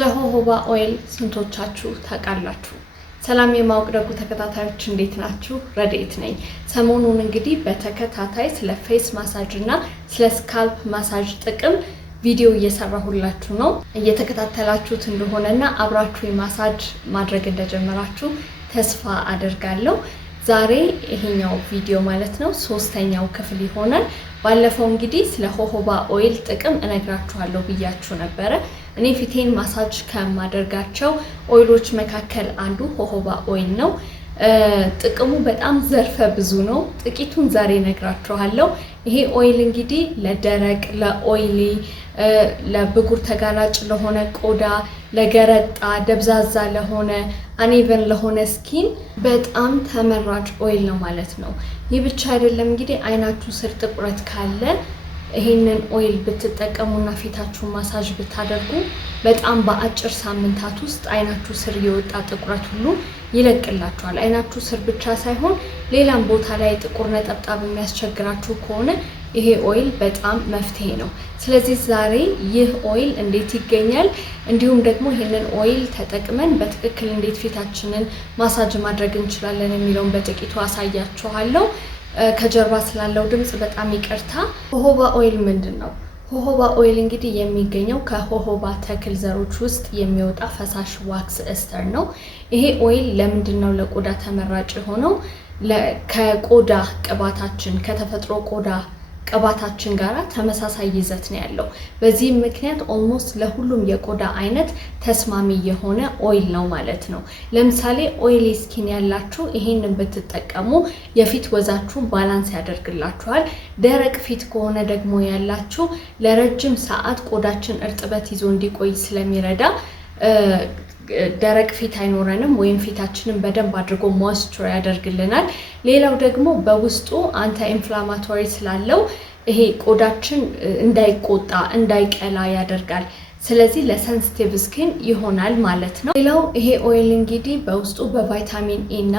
ስለ ሆሆባ ኦይል ስንቶቻችሁ ታውቃላችሁ? ሰላም የማወቅ ደጉ ተከታታዮች እንዴት ናችሁ? ረድኤት ነኝ። ሰሞኑን እንግዲህ በተከታታይ ስለ ፌስ ማሳጅ እና ስለ ስካልፕ ማሳጅ ጥቅም ቪዲዮ እየሰራሁላችሁ ነው። እየተከታተላችሁት እንደሆነና አብራችሁ ማሳጅ ማድረግ እንደጀመራችሁ ተስፋ አደርጋለሁ። ዛሬ ይሄኛው ቪዲዮ ማለት ነው ሶስተኛው ክፍል ይሆናል። ባለፈው እንግዲህ ስለ ሆሆባ ኦይል ጥቅም እነግራችኋለሁ ብያችሁ ነበረ። እኔ ፊቴን ማሳጅ ከማደርጋቸው ኦይሎች መካከል አንዱ ሆሆባ ኦይል ነው። ጥቅሙ በጣም ዘርፈ ብዙ ነው። ጥቂቱን ዛሬ እነግራችኋለሁ። ይሄ ኦይል እንግዲህ ለደረቅ፣ ለኦይሊ፣ ለብጉር ተጋላጭ ለሆነ ቆዳ፣ ለገረጣ፣ ደብዛዛ ለሆነ፣ አኔቨን ለሆነ ስኪን በጣም ተመራጭ ኦይል ነው ማለት ነው። ይህ ብቻ አይደለም እንግዲህ አይናችሁ ስር ጥቁረት ካለ ይሄንን ኦይል ብትጠቀሙና ፊታችሁን ማሳጅ ብታደርጉ በጣም በአጭር ሳምንታት ውስጥ አይናችሁ ስር የወጣ ጥቁረት ሁሉ ይለቅላችኋል። አይናችሁ ስር ብቻ ሳይሆን ሌላም ቦታ ላይ ጥቁር ነጠብጣብ የሚያስቸግራችሁ ከሆነ ይሄ ኦይል በጣም መፍትሄ ነው። ስለዚህ ዛሬ ይህ ኦይል እንዴት ይገኛል፣ እንዲሁም ደግሞ ይሄንን ኦይል ተጠቅመን በትክክል እንዴት ፊታችንን ማሳጅ ማድረግ እንችላለን የሚለውን በጥቂቱ አሳያችኋለሁ። ከጀርባ ስላለው ድምጽ በጣም ይቅርታ። ሆሆባ ኦይል ምንድን ነው? ሆሆባ ኦይል እንግዲህ የሚገኘው ከሆሆባ ተክል ዘሮች ውስጥ የሚወጣ ፈሳሽ ዋክስ ኤስተር ነው። ይሄ ኦይል ለምንድን ነው ለቆዳ ተመራጭ የሆነው? ከቆዳ ቅባታችን ከተፈጥሮ ቆዳ ቅባታችን ጋራ ተመሳሳይ ይዘት ነው ያለው። በዚህም ምክንያት ኦልሞስት ለሁሉም የቆዳ አይነት ተስማሚ የሆነ ኦይል ነው ማለት ነው። ለምሳሌ ኦይሊ ስኪን ያላችሁ ይሄንን ብትጠቀሙ የፊት ወዛችሁን ባላንስ ያደርግላችኋል። ደረቅ ፊት ከሆነ ደግሞ ያላችሁ ለረጅም ሰዓት ቆዳችን እርጥበት ይዞ እንዲቆይ ስለሚረዳ ደረቅ ፊት አይኖረንም ወይም ፊታችንን በደንብ አድርጎ ሞይስቸር ያደርግልናል። ሌላው ደግሞ በውስጡ አንታ ኢንፍላማቶሪ ስላለው ይሄ ቆዳችን እንዳይቆጣ እንዳይቀላ ያደርጋል። ስለዚህ ለሴንሲቲቭ ስኪን ይሆናል ማለት ነው። ሌላው ይሄ ኦይል እንግዲህ በውስጡ በቫይታሚን ኤ እና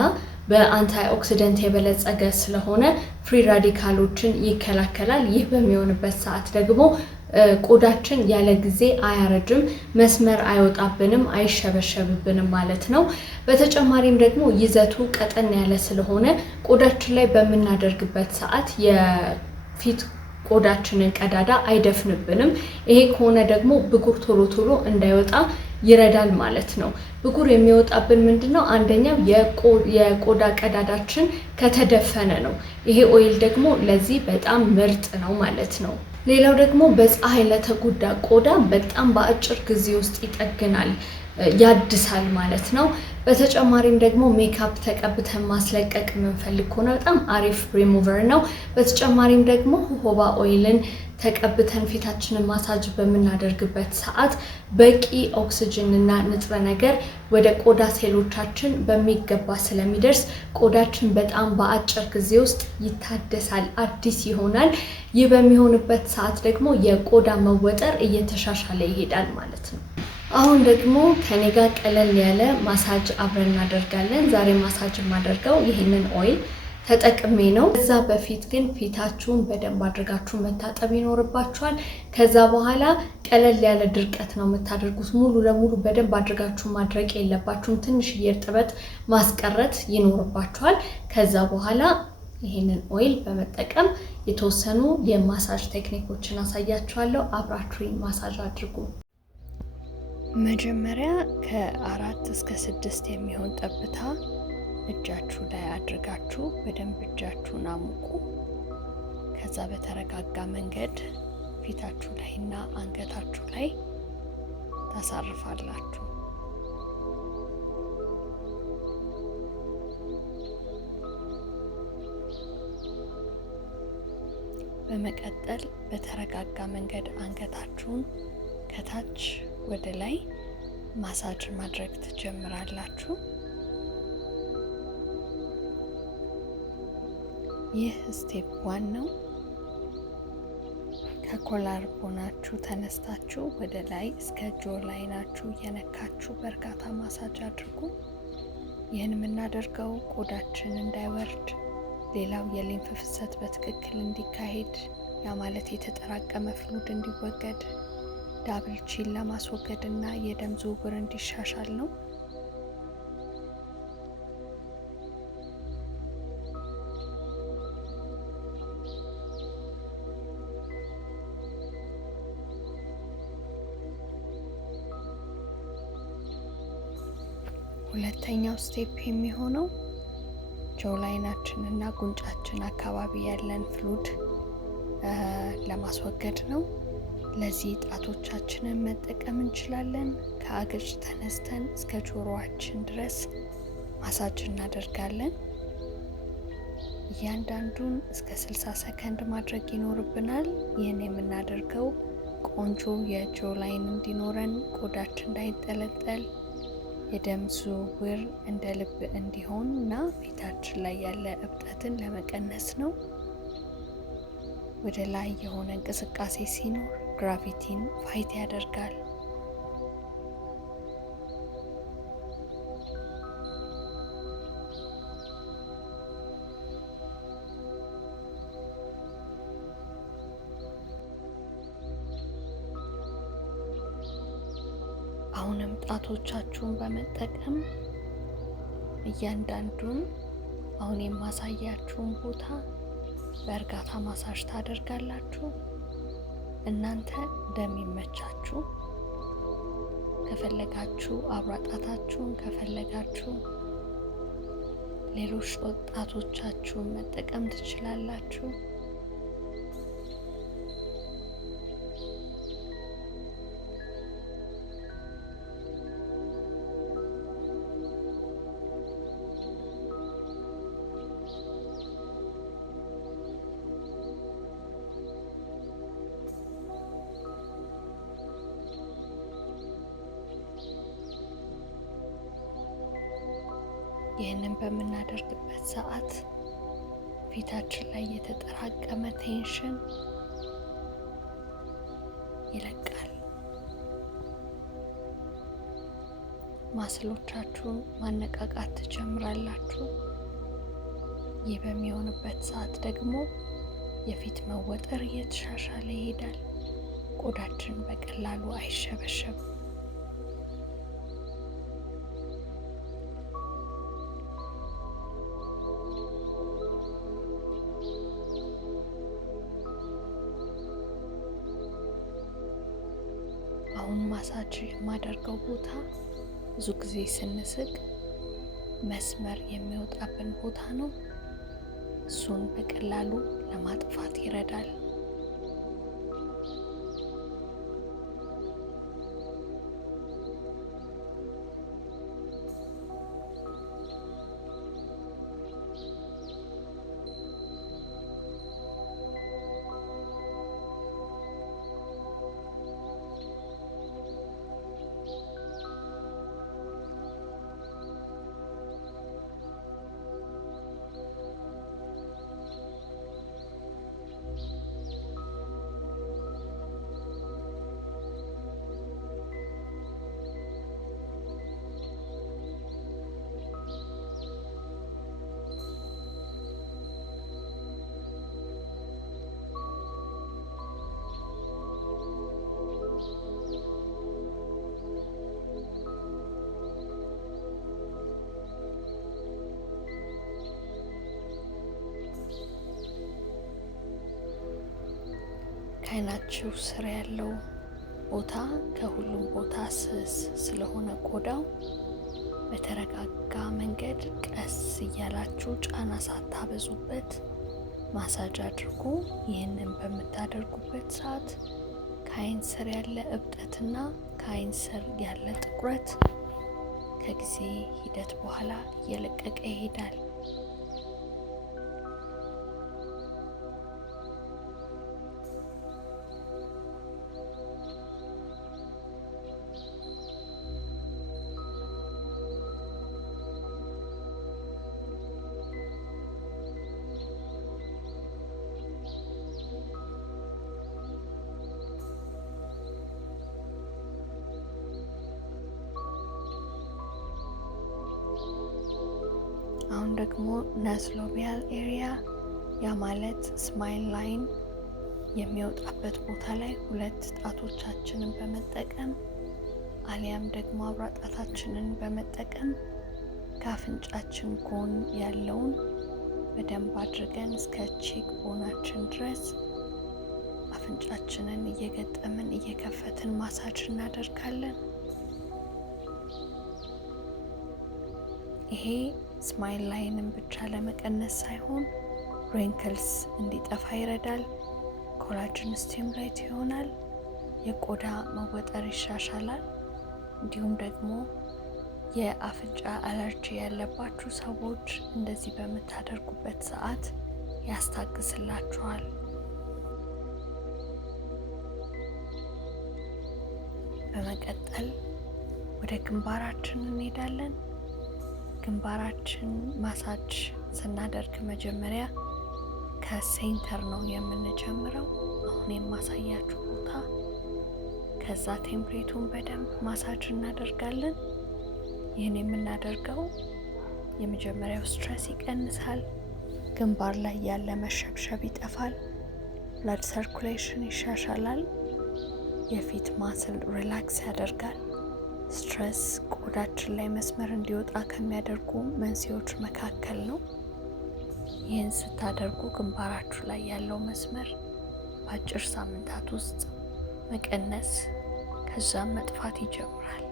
በአንታይ ኦክሲደንት የበለጸገ ስለሆነ ፍሪ ራዲካሎችን ይከላከላል። ይህ በሚሆንበት ሰዓት ደግሞ ቆዳችን ያለ ጊዜ አያረጅም፣ መስመር አይወጣብንም፣ አይሸበሸብብንም ማለት ነው። በተጨማሪም ደግሞ ይዘቱ ቀጠን ያለ ስለሆነ ቆዳችን ላይ በምናደርግበት ሰዓት የፊት ቆዳችንን ቀዳዳ አይደፍንብንም። ይሄ ከሆነ ደግሞ ብጉር ቶሎ ቶሎ እንዳይወጣ ይረዳል ማለት ነው። ብጉር የሚወጣብን ምንድነው? አንደኛው የቆዳ ቀዳዳችን ከተደፈነ ነው። ይሄ ኦይል ደግሞ ለዚህ በጣም ምርጥ ነው ማለት ነው። ሌላው ደግሞ በፀሐይ ለተጎዳ ቆዳ በጣም በአጭር ጊዜ ውስጥ ይጠግናል፣ ያድሳል ማለት ነው። በተጨማሪም ደግሞ ሜካፕ ተቀብተን ማስለቀቅ የምንፈልግ ከሆነ በጣም አሪፍ ሪሙቨር ነው። በተጨማሪም ደግሞ ሆሆባ ኦይልን ተቀብተን ፊታችንን ማሳጅ በምናደርግበት ሰዓት በቂ ኦክሲጅን እና ንጥረ ነገር ወደ ቆዳ ሴሎቻችን በሚገባ ስለሚደርስ ቆዳችን በጣም በአጭር ጊዜ ውስጥ ይታደሳል፣ አዲስ ይሆናል። ይህ በሚሆንበት ሰዓት ደግሞ የቆዳ መወጠር እየተሻሻለ ይሄዳል ማለት ነው። አሁን ደግሞ ከኔ ጋር ቀለል ያለ ማሳጅ አብረን እናደርጋለን። ዛሬ ማሳጅ የማደርገው ይህንን ኦይል ተጠቅሜ ነው። ከዛ በፊት ግን ፊታችሁን በደንብ አድርጋችሁ መታጠብ ይኖርባችኋል። ከዛ በኋላ ቀለል ያለ ድርቀት ነው የምታደርጉት። ሙሉ ለሙሉ በደንብ አድርጋችሁ ማድረቅ የለባችሁም። ትንሽዬ እርጥበት ማስቀረት ይኖርባችኋል። ከዛ በኋላ ይህንን ኦይል በመጠቀም የተወሰኑ የማሳጅ ቴክኒኮችን አሳያችኋለሁ። አብራችሁኝ ማሳጅ አድርጉ። መጀመሪያ ከ4 እስከ 6 የሚሆን ጠብታ እጃችሁ ላይ አድርጋችሁ በደንብ እጃችሁን አሙቁ። ከዛ በተረጋጋ መንገድ ፊታችሁ ላይ እና አንገታችሁ ላይ ታሳርፋላችሁ። በመቀጠል በተረጋጋ መንገድ አንገታችሁን ከታች ወደ ላይ ማሳጅ ማድረግ ትጀምራላችሁ። ይህ ስቴፕ 1 ነው። ከኮላር ቦናችሁ ተነስታችሁ ወደ ላይ እስከ ጆ ላይናችሁ እየነካችሁ በእርጋታ ማሳጅ አድርጉ። ይህን የምናደርገው ቆዳችን እንዳይወርድ፣ ሌላው የሊምፍ ፍሰት በትክክል እንዲካሄድ፣ ያ ማለት የተጠራቀመ ፍሉድ እንዲወገድ ዳብል ቺን ለማስወገድ እና የደም ዝውውር እንዲሻሻል ነው። ሁለተኛው ስቴፕ የሚሆነው ጆላይናችን እና ጉንጫችን አካባቢ ያለን ፍሉድ ለማስወገድ ነው። ለዚህ ጣቶቻችንን መጠቀም እንችላለን። ከአገጭ ተነስተን እስከ ጆሮአችን ድረስ ማሳጅ እናደርጋለን። እያንዳንዱን እስከ 60 ሰከንድ ማድረግ ይኖርብናል። ይህን የምናደርገው ቆንጆ የጆላይን እንዲኖረን፣ ቆዳችን እንዳይጠለጠል፣ የደም ዝውውር እንደ ልብ እንዲሆን እና ፊታችን ላይ ያለ እብጠትን ለመቀነስ ነው። ወደ ላይ የሆነ እንቅስቃሴ ሲኖር ግራቪቲን ፋይት ያደርጋል። አሁንም ጣቶቻችሁን በመጠቀም እያንዳንዱን አሁን የማሳያችሁን ቦታ በእርጋታ ማሳጅ ታደርጋላችሁ። እናንተ እንደሚመቻችሁ፣ ከፈለጋችሁ አብራ ጣታችሁን፣ ከፈለጋችሁ ሌሎች ጣቶቻችሁን መጠቀም ትችላላችሁ። ይህንን በምናደርግበት ሰዓት ፊታችን ላይ የተጠራቀመ ቴንሽን ይለቃል። ማስሎቻችሁን ማነቃቃት ትጀምራላችሁ። ይህ በሚሆንበት ሰዓት ደግሞ የፊት መወጠር እየተሻሻለ ይሄዳል። ቆዳችን በቀላሉ አይሸበሸብም። አሁን ማሳጅ የማደርገው ቦታ ብዙ ጊዜ ስንስቅ መስመር የሚወጣብን ቦታ ነው። እሱን በቀላሉ ለማጥፋት ይረዳል። ከዓይናችሁ ስር ያለው ቦታ ከሁሉም ቦታ ስስ ስለሆነ ቆዳው በተረጋጋ መንገድ ቀስ እያላችሁ ጫና ሳታበዙበት ማሳጅ አድርጉ። ይህንን በምታደርጉበት ሰዓት ከዓይን ስር ያለ እብጠትና ከዓይን ስር ያለ ጥቁረት ከጊዜ ሂደት በኋላ እየለቀቀ ይሄዳል። አሁን ደግሞ ናስሎቢያል ኤሪያ ያ ማለት ስማይል ላይን የሚወጣበት ቦታ ላይ ሁለት ጣቶቻችንን በመጠቀም አሊያም ደግሞ አብራ ጣታችንን በመጠቀም ከአፍንጫችን ጎን ያለውን በደንብ አድርገን እስከ ቺክ ቦናችን ድረስ አፍንጫችንን እየገጠምን እየከፈትን ማሳጅ እናደርጋለን። ይሄ ስማይል ላይንን ብቻ ለመቀነስ ሳይሆን ሪንክልስ እንዲጠፋ ይረዳል። ኮላጅን ስቲሙሌት ይሆናል። የቆዳ መወጠር ይሻሻላል። እንዲሁም ደግሞ የአፍንጫ አለርጂ ያለባችሁ ሰዎች እንደዚህ በምታደርጉበት ሰዓት ያስታግስላችኋል። በመቀጠል ወደ ግንባራችን እንሄዳለን። ግንባራችን ማሳጅ ስናደርግ መጀመሪያ ከሴንተር ነው የምንጀምረው። አሁን የማሳያችሁ ቦታ። ከዛ ቴምፕሌቱን በደንብ ማሳጅ እናደርጋለን። ይህን የምናደርገው የመጀመሪያው ስትረስ ይቀንሳል፣ ግንባር ላይ ያለ መሸብሸብ ይጠፋል፣ ብለድ ሰርኩሌሽን ይሻሻላል፣ የፊት ማስል ሪላክስ ያደርጋል። ስትረስ ቆዳችን ላይ መስመር እንዲወጣ ከሚያደርጉ መንስኤዎች መካከል ነው። ይህን ስታደርጉ ግንባራችሁ ላይ ያለው መስመር በአጭር ሳምንታት ውስጥ መቀነስ ከዛም መጥፋት ይጀምራል።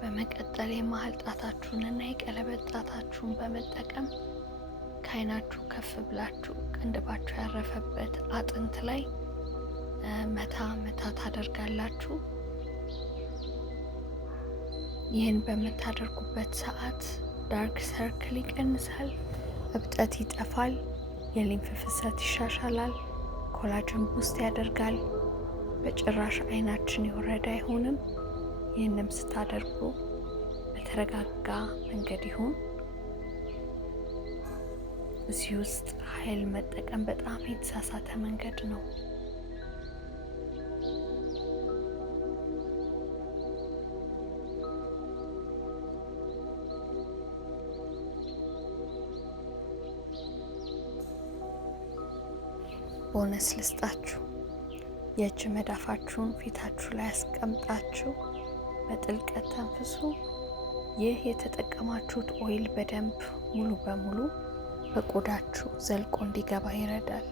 በመቀጠል የመሀል ጣታችሁንና የቀለበት ጣታችሁን በመጠቀም ከዓይናችሁ ከፍ ብላችሁ ቅንድባችሁ ያረፈበት አጥንት ላይ መታ መታ ታደርጋላችሁ። ይህን በምታደርጉበት ሰዓት ዳርክ ሰርክል ይቀንሳል፣ እብጠት ይጠፋል፣ የሊምፍ ፍሰት ይሻሻላል፣ ኮላጅን ቡስት ያደርጋል። በጭራሽ ዓይናችን የወረደ አይሆንም። ይህንም ስታደርጉ በተረጋጋ መንገድ ይሁን። እዚህ ውስጥ ኃይል መጠቀም በጣም የተሳሳተ መንገድ ነው። ቦነስ ልስጣችሁ። የእጅ መዳፋችሁን ፊታችሁ ላይ አስቀምጣችሁ በጥልቀት ተንፍሱ። ይህ የተጠቀማችሁት ኦይል በደንብ ሙሉ በሙሉ በቆዳችሁ ዘልቆ እንዲገባ ይረዳል።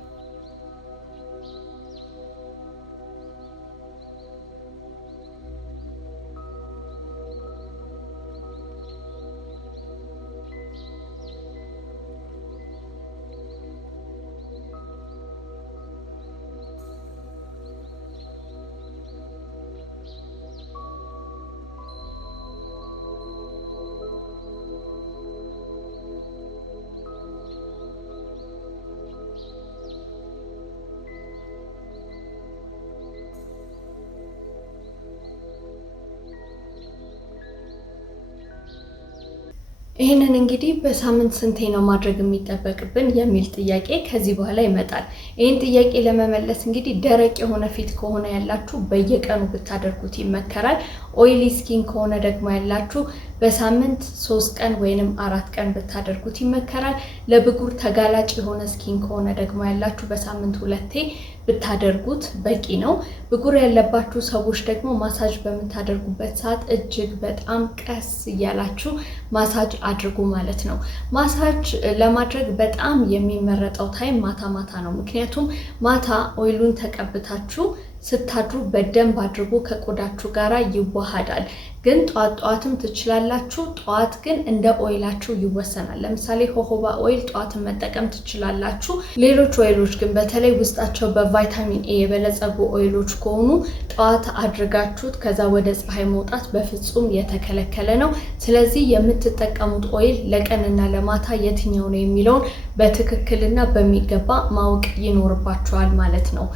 ይህንን እንግዲህ በሳምንት ስንቴ ነው ማድረግ የሚጠበቅብን የሚል ጥያቄ ከዚህ በኋላ ይመጣል። ይህን ጥያቄ ለመመለስ እንግዲህ ደረቅ የሆነ ፊት ከሆነ ያላችሁ በየቀኑ ብታደርጉት ይመከራል። ኦይሊ ስኪን ከሆነ ደግሞ ያላችሁ በሳምንት 3 ቀን ወይንም 4 ቀን ብታደርጉት ይመከራል። ለብጉር ተጋላጭ የሆነ ስኪን ከሆነ ደግሞ ያላችሁ በሳምንት 2 ብታደርጉት በቂ ነው። ብጉር ያለባችሁ ሰዎች ደግሞ ማሳጅ በምታደርጉበት ሰዓት እጅግ በጣም ቀስ እያላችሁ ማሳጅ አድርጉ ማለት ነው። ማሳጅ ለማድረግ በጣም የሚመረጠው ታይም ማታ ማታ ነው። ምክንያቱም ማታ ኦይሉን ተቀብታችሁ ስታድሩ በደንብ አድርጎ ከቆዳችሁ ጋራ ይዋሃዳል። ግን ጧትም ትችላላችሁ። ጧት ግን እንደ ኦይላችሁ ይወሰናል። ለምሳሌ ሆሆባ ኦይል ጧትን መጠቀም ትችላላችሁ። ሌሎች ኦይሎች ግን በተለይ ውስጣቸው በቫይታሚን ኤ የበለጸጉ ኦይሎች ከሆኑ ጧት አድርጋችሁት ከዛ ወደ ፀሐይ መውጣት በፍጹም የተከለከለ ነው። ስለዚህ የምትጠቀሙት ኦይል ለቀንና ለማታ የትኛው ነው የሚለውን በትክክልና በሚገባ ማወቅ ይኖርባችኋል ማለት ነው።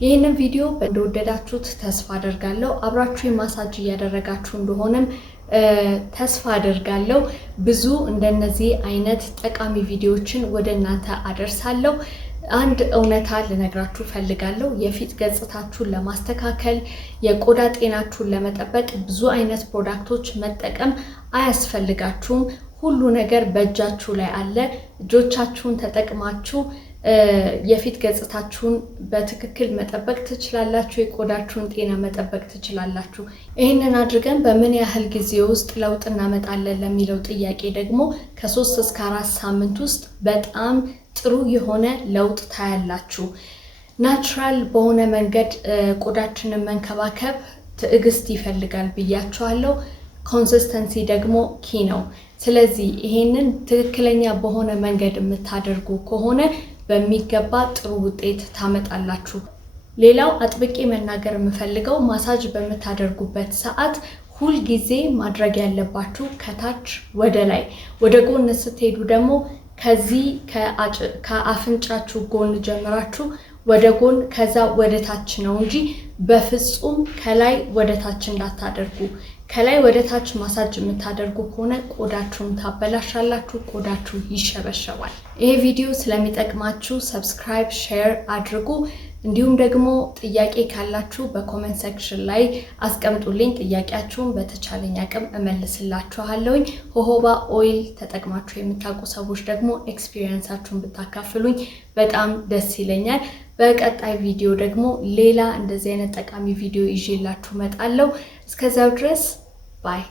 ይህንን ቪዲዮ እንደወደዳችሁት ተስፋ አደርጋለሁ። አብራችሁ የማሳጅ እያደረጋችሁ እንደሆነም ተስፋ አደርጋለሁ። ብዙ እንደነዚህ አይነት ጠቃሚ ቪዲዮዎችን ወደ እናንተ አደርሳለሁ። አንድ እውነታ ልነግራችሁ ፈልጋለሁ። የፊት ገጽታችሁን ለማስተካከል የቆዳ ጤናችሁን ለመጠበቅ ብዙ አይነት ፕሮዳክቶች መጠቀም አያስፈልጋችሁም። ሁሉ ነገር በእጃችሁ ላይ አለ። እጆቻችሁን ተጠቅማችሁ የፊት ገጽታችሁን በትክክል መጠበቅ ትችላላችሁ። የቆዳችሁን ጤና መጠበቅ ትችላላችሁ። ይህንን አድርገን በምን ያህል ጊዜ ውስጥ ለውጥ እናመጣለን ለሚለው ጥያቄ ደግሞ ከ3 እስከ 4 ሳምንት ውስጥ በጣም ጥሩ የሆነ ለውጥ ታያላችሁ። ናቹራል በሆነ መንገድ ቆዳችንን መንከባከብ ትዕግስት ይፈልጋል ብያችኋለሁ። ኮንሲስተንሲ ደግሞ ኪ ነው። ስለዚህ ይሄንን ትክክለኛ በሆነ መንገድ የምታደርጉ ከሆነ በሚገባ ጥሩ ውጤት ታመጣላችሁ። ሌላው አጥብቄ መናገር የምፈልገው ማሳጅ በምታደርጉበት ሰዓት ሁል ጊዜ ማድረግ ያለባችሁ ከታች ወደ ላይ፣ ወደ ጎን ስትሄዱ ደግሞ ከዚህ ከአፍንጫችሁ ጎን ጀምራችሁ ወደ ጎን ከዛ ወደ ታች ነው እንጂ በፍጹም ከላይ ወደ ታች እንዳታደርጉ። ከላይ ወደ ታች ማሳጅ የምታደርጉ ከሆነ ቆዳችሁን ታበላሻላችሁ፣ ቆዳችሁ ይሸበሸባል። ይሄ ቪዲዮ ስለሚጠቅማችሁ ሰብስክራይብ፣ ሼር አድርጉ። እንዲሁም ደግሞ ጥያቄ ካላችሁ በኮሜንት ሴክሽን ላይ አስቀምጡልኝ። ጥያቄያችሁን በተቻለኝ አቅም እመልስላችኋለሁኝ። ሆሆባ ኦይል ተጠቅማችሁ የምታውቁ ሰዎች ደግሞ ኤክስፒሪየንሳችሁን ብታካፍሉኝ በጣም ደስ ይለኛል። በቀጣይ ቪዲዮ ደግሞ ሌላ እንደዚህ አይነት ጠቃሚ ቪዲዮ ይዤላችሁ እመጣለሁ። እስከዛው ድረስ ባይ